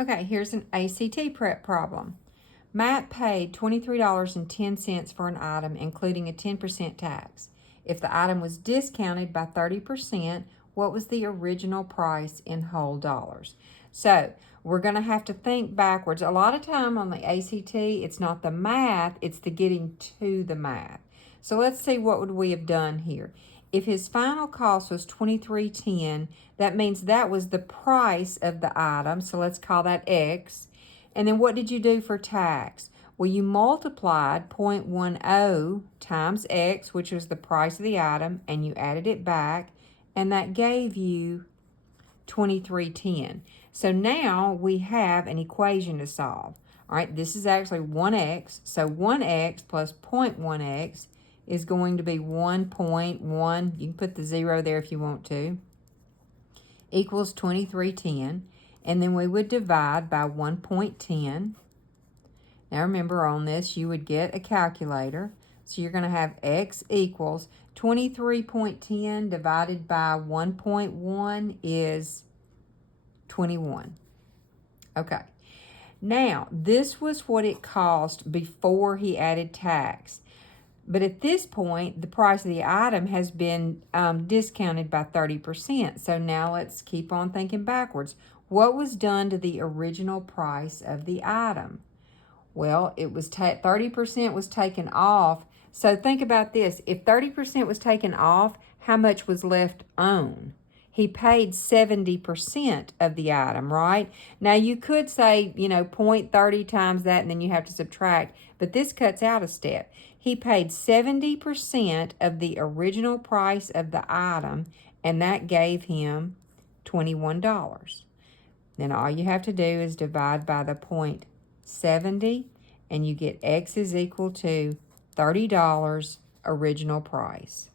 Okay, here's an ACT prep problem. Matt paid $23.10 for an item, including a 10% tax. If the item was discounted by 30%, what was the original price in whole dollars? So we're going to have to think backwards. A lot of time on the ACT, it's not the math, it's the getting to the math. So let's see, what would we have done here? If his final cost was $23.10, that means that was the price of the item. So let's call that X. And then what did you do for tax? Well, you multiplied 0.10 times X, which was the price of the item, and you added it back, and that gave you $23.10. So now we have an equation to solve. All right, this is actually 1x. So 1x plus 0.1x is going to be 1.1. You can put the 0 there if you want to. Equals $23.10. And then we would divide by 1.10. Now remember, on this you would get a calculator. So you're going to have x equals 23.10 divided by 1.1 is 21. Okay. Now, this was what it cost before he added tax. But at this point, the price of the item has been discounted by 30%. So now let's keep on thinking backwards. What was done to the original price of the item? Well, it was 30% was taken off. So think about this. If 30% was taken off, how much was left on? He paid 70% of the item, right? Now, you could say, 0.30 times that, and then you have to subtract. But this cuts out a step. He paid 70% of the original price of the item, and that gave him $21. Then all you have to do is divide by the 0.70, and you get X is equal to $30 original price.